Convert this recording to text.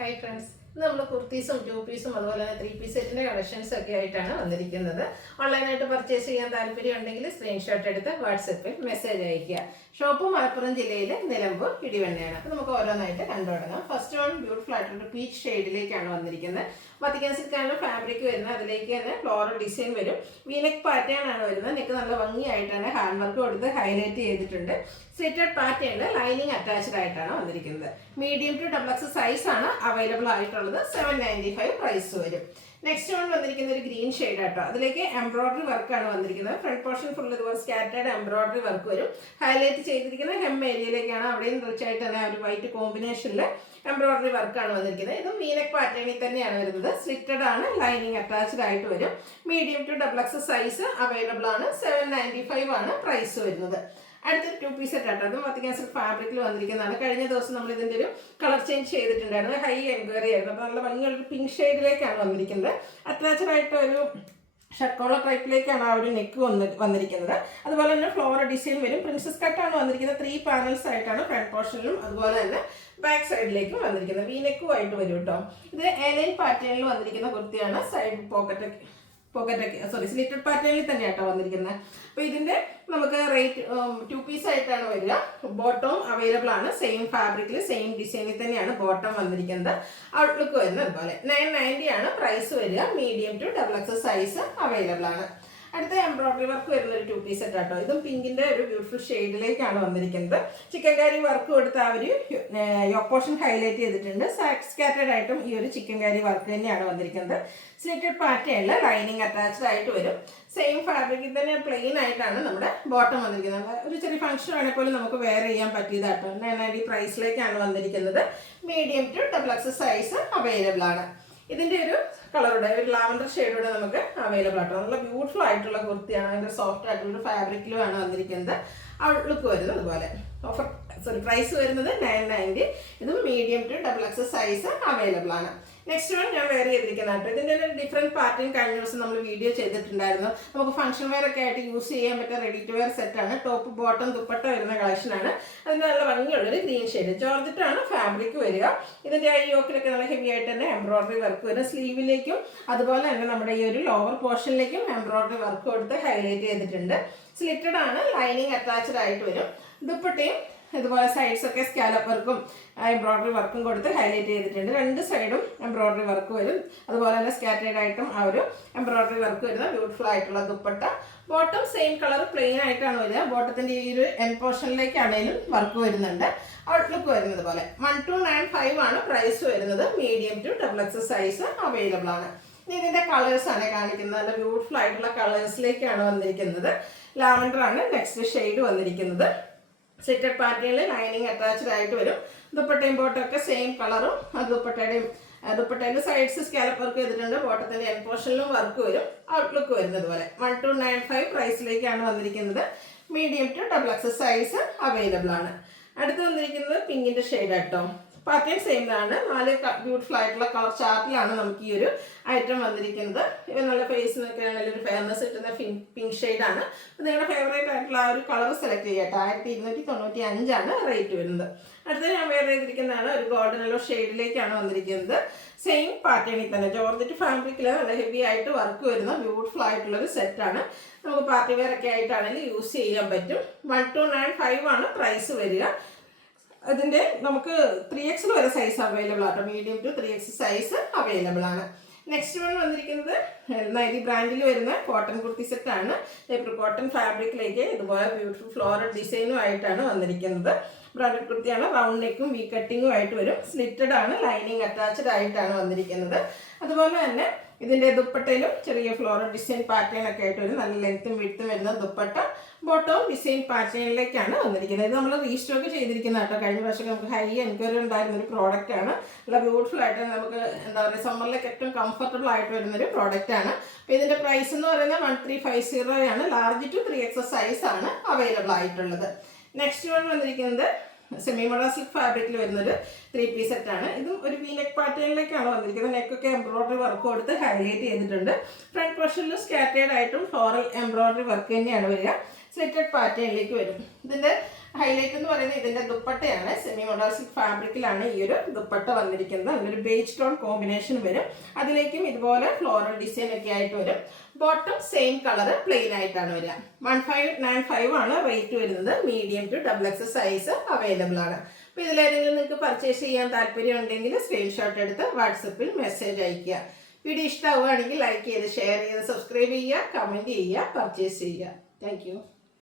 Hi friends. നമ്മൾ കുർത്തീസും 2 പീസും അതുപോലെ തന്നെ 3 പീസ് സെറ്റിന്റെ കളക്ഷൻസ് ഒക്കെ ആയിട്ടാണ് വന്നിരിക്കുന്നത്. ഓൺലൈനായിട്ട് പർച്ചേസ് ചെയ്യാൻ താല്പര്യമുണ്ടെങ്കിൽ സ്ക്രീൻഷോട്ട് എടുത്ത് വാട്സാപ്പിൽ മെസ്സേജ് അയയ്ക്കുക. ഷോപ്പ് മലപ്പുറം ജില്ലയിലെ നിലമ്പൂർ ഇടിവണ്ണയാണ്. അപ്പോൾ നമുക്ക് ഓരോന്നായിട്ട് കണ്ടു തുടങ്ങാം. ഫസ്റ്റ് വൺ ബ്യൂട്ടിഫുൾ ആയിട്ടൊരു പീച്ച് ഷെയ്ഡിലേക്കാണ് വന്നിരിക്കുന്നത്. വത്തിക്കാൻ സിൽക്കാണ് ഫാബ്രിക് വരുന്നത്. അതിലേക്ക് തന്നെ ഫ്ലോറൽ ഡിസൈൻ വരും. വീനെക്ക് പാറ്റേൺ ആണ് വരുന്നത്. നെക്ക് നല്ല ഭംഗിയായിട്ടാണ് ഹാൻഡ് വർക്ക് കൊടുത്ത് ഹൈലൈറ്റ് ചെയ്തിട്ടുണ്ട്. സ്ലിറ്റഡ് പാറ്റേണിൽ ലൈനിങ് അറ്റാച്ച്ഡ് ആയിട്ടാണ് വന്നിരിക്കുന്നത്. Medium to double X size ആണ് അവൈലബിൾ ആയിട്ടുള്ളത്. 795 പ്രൈസ് വരും. നെക്സ്റ്റ് വൺ വന്നിരിക്കുന്ന ഒരു ഗ്രീൻ ഷെയ്ഡ് ആട്ടോ. അതിലേക്ക് എംബ്രോയിഡറി വർക്കാണ് വന്നിരിക്കുന്നത്. ഫ്രണ്ട് പോർഷൻ ഫുൾ ഇതുപോലെ സ്കാറ്റേഡ് എംബ്രോയിഡറി വർക്ക് വരും. ഹൈലൈറ്റ് ചെയ്തിരിക്കുന്ന ഹെം ഏരിയയിലേക്കാണ്. അവിടെയും റിച്ച് ആയിട്ട് തന്നെ ഒരു വൈറ്റ് കോമ്പിനേഷനിൽ എംബ്രോയിഡറി വർക്കാണ് വന്നിരിക്കുന്നത്. ഇതും വീനെക്ക് പാറ്റേണിൽ തന്നെയാണ് വരുന്നത്. സ്ലിറ്റഡ് ആണ്, ലൈനിങ് അറ്റാച്ച്ഡ് ആയിട്ട് വരും. Medium to double X size available ആണ്. 795 ആണ് പ്രൈസ് വരുന്നത്. അടുത്തൊരു 2 പീസ് സെറ്റ് ആട്ടോ. അതും വത്തിക്കാൻ സിൽക്ക് ഫാബ്രിക്കിൽ വന്നിരിക്കുന്നതാണ്. കഴിഞ്ഞ ദിവസം നമ്മൾ ഇതിൻ്റെ ഒരു കളർ ചേഞ്ച് ചെയ്തിട്ടുണ്ടായിരുന്നു. ഹൈ എൻക്വയറി ആയിരുന്നു. അപ്പോൾ നല്ല ഭംഗിയുള്ളൊരു പിങ്ക് ഷെയ്ഡിലേക്കാണ് വന്നിരിക്കുന്നത്. അറ്റാച്ച്ഡ് ആയിട്ട് ഒരു ഷർക്കോള ടൈപ്പിലേക്കാണ് ആ ഒരു നെക്ക് വന്നിരിക്കുന്നത്. അതുപോലെ തന്നെ ഫ്ലോറൽ ഡിസൈൻ വരും. പ്രിൻസസ് കട്ടാണ് വന്നിരിക്കുന്നത്. 3 പാനൽസ് ആയിട്ടാണ് ഫ്രണ്ട് പോർഷനിലും അതുപോലെ തന്നെ ബാക്ക് സൈഡിലേക്കും വന്നിരിക്കുന്നത്. വി നെക്കും ആയിട്ട് വരും കേട്ടോ. ഇത് എലൈൻ പാറ്റേണിൽ വന്നിരിക്കുന്ന കുർത്തിയാണ്. സൈഡ് പോക്കറ്റ് സ്ലിറ്റഡ് പാറ്റേണിൽ തന്നെയാട്ടോ വന്നിരിക്കുന്നത്. അപ്പോൾ ഇതിൻ്റെ നമുക്ക് റേറ്റ് 2 പീസ് ആയിട്ടാണ് വരിക. ബോട്ടവും അവൈലബിൾ ആണ്. സെയിം ഫാബ്രിക്കിൽ സെയിം ഡിസൈനിൽ തന്നെയാണ് ബോട്ടം വന്നിരിക്കുന്നത്. ഔട്ട്ലുക്ക് വരുന്നത് അതുപോലെ 990 ആണ് പ്രൈസ് വരിക. Medium to double X size available ആണ്. അടുത്ത എംബ്രോയിഡറി വർക്ക് വരുന്ന ഒരു 2 പീസ് സെറ്റ് ആട്ടോ. ഇതും പിങ്കിൻ്റെ ഒരു ബ്യൂട്ടിഫുൾ ഷെയ്ഡിലേക്കാണ് വന്നിരിക്കുന്നത്. ചിക്കൻ കാരി വർക്ക് കൊടുത്ത് ആ ഒരു യോക്ക് പോർഷൻ ഹൈലൈറ്റ് ചെയ്തിട്ടുണ്ട്. സ്കാറ്റേഡ് ആയിട്ടും ഈ ഒരു ചിക്കൻ കാരി വർക്ക് തന്നെയാണ് വന്നിരിക്കുന്നത്. സ്ലിറ്റഡ് പാറ്റേണിൽ ലൈനിങ് അറ്റാച്ച്ഡ് ആയിട്ട് വരും. സെയിം ഫാബ്രിക്കിൽ തന്നെ പ്ലെയിൻ ആയിട്ടാണ് നമ്മുടെ ബോട്ടം വന്നിരിക്കുന്നത്. ഒരു ചെറിയ ഫംഗ്ഷൻ ആണെങ്കിൽ പോലും നമുക്ക് വെയർ ചെയ്യാൻ പറ്റിയതാട്ടോ. 990 പ്രൈസിലേക്കാണ് വന്നിരിക്കുന്നത്. Medium to double X size available ആണ്. ഇതിൻ്റെ ഒരു കളറുടെ ഒരു ലാവൻഡർ ഷെയ്ഡൂടെ നമുക്ക് അവൈലബിൾ ആട്ടോ. നല്ല ബ്യൂട്ടിഫുൾ ആയിട്ടുള്ള കുർത്തിയാണ്. അതിൻ്റെ സോഫ്റ്റ് ആയിട്ടുള്ള ഫാബ്രിക്കിലുമാണ് വന്നിരിക്കുന്നത്. ഔട്ട്ലുക്ക് വരുന്നത് അതുപോലെ. പ്രൈസ് വരുന്നത് 990. ഇതും medium to double X size available ആണ്. നെക്സ്റ്റ് വൺ ഞാൻ വെയർ ചെയ്തിരിക്കുന്ന കേട്ടോ. ഇതിൻ്റെ ഒരു ഡിഫറെൻറ്റ് പാറ്റേൺ കഴിഞ്ഞ ദിവസം നമ്മൾ വീഡിയോ ചെയ്തിട്ടുണ്ടായിരുന്നു. നമുക്ക് ഫംഗ്ഷൻ വെയർ ഒക്കെ ആയിട്ട് യൂസ് ചെയ്യാൻ പറ്റിയ റെഡി ടു വെയർ സെറ്റാണ്. ടോപ്പ് ബോട്ടം ദുപ്പട്ട വരുന്ന കളക്ഷനാണ്. അതിന് നല്ല ഭംഗിയുള്ളൊരു ഗ്രീൻ ഷെയ്ഡ്. ജോർജറ്റാണ് ഫാബ്രിക് വരിക. ഇതിൻ്റെ ഈ യോക്കിലൊക്കെ നല്ല ഹെവി ആയിട്ട് തന്നെ എംബ്രോയിഡറി വർക്ക് വരും. സ്ലീവിലേക്കും അതുപോലെ തന്നെ നമ്മുടെ ഈ ഒരു ലോവർ പോർഷനിലേക്കും എംബ്രോയിഡറി വർക്ക് കൊടുത്ത് ഹൈലൈറ്റ് ചെയ്തിട്ടുണ്ട്. സ്ലിറ്റഡ് ആണ്, ലൈനിങ് അറ്റാച്ച്ഡ് ആയിട്ട് വരും. ദുപ്പട്ടയും ഇതുപോലെ സൈഡ്സ് ഒക്കെ സ്കാലപ്പ് വർക്കും എംബ്രോയിഡറി വർക്കും കൊടുത്ത് ഹൈലൈറ്റ് ചെയ്തിട്ടുണ്ട്. 2 സൈഡും എംബ്രോയിഡറി വർക്ക് വരും. അതുപോലെ തന്നെ സ്കാറ്റേഡ് ആയിട്ടും ആ ഒരു എംബ്രോയിഡറി വർക്ക് വരുന്ന ബ്യൂട്ടിഫുൾ ആയിട്ടുള്ള dupatta. Bottom same colour plain ആയിട്ടാണ് വരിക. ബോട്ടത്തിൻ്റെ ഈ ഒരു എൻഡ് പോർഷനിലേക്കാണെങ്കിലും വർക്ക് വരുന്നുണ്ട്. ഔട്ട്ലുക്ക് വരുന്നത് പോലെ 1295 ആണ് പ്രൈസ് വരുന്നത്. Medium to double X size available ആണ്. ഇനി ഇതിൻ്റെ കളേഴ്സാണ് കാണിക്കുന്നത്. നല്ല ബ്യൂട്ടിഫുൾ ആയിട്ടുള്ള കളേഴ്സിലേക്കാണ് വന്നിരിക്കുന്നത്. ലാവൻഡർ ആണ് നെക്സ്റ്റ് ഷെയ്ഡ് വന്നിരിക്കുന്നത്. സ്ലിറ്റഡ് പാറ്റേണിൽ ലൈനിങ് അറ്റാച്ച്ഡ് ആയിട്ട് വരും. ദുപ്പട്ടയും ബോട്ടമൊക്കെ സെയിം കളറും. ദുപ്പട്ടയിൽ സൈഡ്സ് സ്കാലപ്പ് വർക്ക് ചെയ്തിട്ടുണ്ട്. ബോട്ടത്തിൻ്റെ എൻഡ് പോർഷനിലും വർക്ക് വരും. ഔട്ട്ലുക്ക് വരുന്നത് പോലെ 1295 പ്രൈസിലേക്കാണ് വന്നിരിക്കുന്നത്. Medium to double X size available ആണ്. അടുത്ത് വന്നിരിക്കുന്നത് പിങ്കിൻ്റെ ഷെയ്ഡ് ആട്ടോ. പാറ്റേൺ സെയിം ആണ്. 4 ബ്യൂട്ടിഫുൾ ആയിട്ടുള്ള കളർ ചാർട്ടിലാണ് നമുക്ക് ഈ ഒരു ഐറ്റം വന്നിരിക്കുന്നത്. ഇവ നല്ല ഫേസിനൊക്കെ ആണെങ്കിലും ഒരു ഫെയർനെസ് കിട്ടുന്ന പിങ്ക് ഷെയ്ഡാണ്. അപ്പോൾ നിങ്ങളുടെ ഫേവറേറ്റ് ആയിട്ടുള്ള ആ ഒരു കളർ സെലക്ട് ചെയ്യട്ടെ. 1295 ആണ് റേറ്റ് വരുന്നത്. അടുത്ത ഞാൻ വേറെ ചെയ്തിരിക്കുന്നതാണ് ഒരു ഗോൾഡൻ യെല്ലോ ഷെയ്ഡിലേക്കാണ് വന്നിരിക്കുന്നത്. സെയിം പാറ്റേണിൽ തന്നെ ജോർജറ്റ് ഫാബ്രിക്കിൽ നല്ല ഹെവി ആയിട്ട് വർക്ക് വരുന്ന ബ്യൂട്ടിഫുൾ ആയിട്ടുള്ളൊരു സെറ്റാണ്. നമുക്ക് പാർട്ടി വെയർ ഒക്കെ ആയിട്ടാണെങ്കിൽ യൂസ് ചെയ്യാൻ പറ്റും. 1295 ആണ് പ്രൈസ് വരിക. അതിൻ്റെ നമുക്ക് 3X വരെ സൈസ് അവൈലബിൾ ആട്ടോ. Medium to 3X size available ആണ്. നെക്സ്റ്റ് വൺ വന്നിരിക്കുന്നത് നൈരി ബ്രാൻഡിൽ വരുന്ന കോട്ടൺ കുർത്തി സെറ്റാണ്. കോട്ടൺ ഫാബ്രിക്കിലേക്ക് ഇതുപോലെ ബ്യൂട്ടിഫുൾ ഫ്ലോറൽ ഡിസൈനും ആയിട്ടാണ് വന്നിരിക്കുന്നത്. ബ്രാൻഡഡ് കുർത്തിയാണ്. റൗണ്ട് നെക്കും വി കട്ടിങ്ങും ആയിട്ട് വരും. സ്ലിറ്റഡ് ആണ്, ലൈനിങ് അറ്റാച്ച്ഡ് ആയിട്ടാണ് വന്നിരിക്കുന്നത്. അതുപോലെ തന്നെ ഇതിൻ്റെ ദുപ്പട്ടയിലും ചെറിയ ഫ്ലോറൽ ഡിസൈൻ പാറ്റേൺ ഒക്കെ ആയിട്ട് വരും. നല്ല ലെങ്ത്തും വിഡ്ത്തും വരുന്ന ദുപ്പട്ട. ബോട്ടവും ഡിസൈൻ പാറ്റേണിലേക്കാണ് വന്നിരിക്കുന്നത്. ഇത് നമ്മൾ റീസ്റ്റോക്ക് ചെയ്തിരിക്കുന്ന കേട്ടോ. കഴിഞ്ഞ പ്രാവശ്യം നമുക്ക് ഹൈ എൻക്വയറി ഉണ്ടായിരുന്ന ഒരു പ്രോഡക്റ്റാണ്. നല്ല ബ്യൂട്ടിഫുൾ ആയിട്ട് നമുക്ക് എന്താ പറയുക സമ്മറിലേക്ക് ഏറ്റവും കംഫർട്ടബിൾ ആയിട്ട് വരുന്നൊരു പ്രോഡക്റ്റാണ്. അപ്പോൾ ഇതിൻ്റെ പ്രൈസ് എന്ന് പറയുന്നത് 1350 ആണ്. ലാർജ് ടു 3X സൈസ് ആണ് അവൈലബിൾ ആയിട്ടുള്ളത്. നെക്സ്റ്റ് വൺ വന്നിരിക്കുന്നത് സെമി മോഡൽ സിൽക്ക് ഫാബ്രിക്കിൽ വരുന്നൊരു 3 പീസ് സെറ്റാണ്. ഇതും ഒരു വീനെക്ക് പാറ്റേണിലേക്കാണ് വന്നിരിക്കുന്നത്. നെക്കൊക്കെ എംബ്രോയിഡറി വർക്ക് കൊടുത്ത് ഹൈലൈറ്റ് ചെയ്തിട്ടുണ്ട്. ഫ്രണ്ട് പോർഷനിൽ സ്കാറ്റേഡ് ആയിട്ടും ഫ്ലോറൽ എംബ്രോയിഡറി വർക്ക് തന്നെയാണ് വരിക. സ്ലിറ്റഡ് പാറ്റേണിലേക്ക് വരും. ഇതിൻ്റെ ഹൈലൈറ്റ് എന്ന് പറയുന്നത് ഇതിന്റെ ദുപ്പട്ടയാണ്. സെമി മോഡാസിക് ഫാബ്രിക്കിലാണ് ഈ ഒരു ദുപ്പട്ട വന്നിരിക്കുന്നത്. അതിലൊരു ബേജ് ടോൺ കോമ്പിനേഷൻ വരും. അതിലേക്കും ഇതുപോലെ ഫ്ലോറൽ ഡിസൈൻ ഒക്കെ ആയിട്ട് വരും. ബോട്ടം സെയിം കളർ പ്ലെയിൻ ആയിട്ടാണ് വരിക. 1595 ആണ് റേറ്റ് വരുന്നത്. Medium to XXL size available ആണ്. അപ്പോൾ ഇതിലേതെങ്കിലും നിങ്ങൾക്ക് പർച്ചേസ് ചെയ്യാൻ താല്പര്യം ഉണ്ടെങ്കിൽ സ്ക്രീൻഷോട്ട് എടുത്ത് വാട്സപ്പിൽ മെസ്സേജ് അയയ്ക്കുക. വീഡിയോ ഇഷ്ടമാവുകയാണെങ്കിൽ ലൈക്ക് ചെയ്ത് ഷെയർ ചെയ്ത് സബ്സ്ക്രൈബ് ചെയ്യുക, കമൻറ്റ് ചെയ്യുക, പർച്ചേസ് ചെയ്യുക. താങ്ക്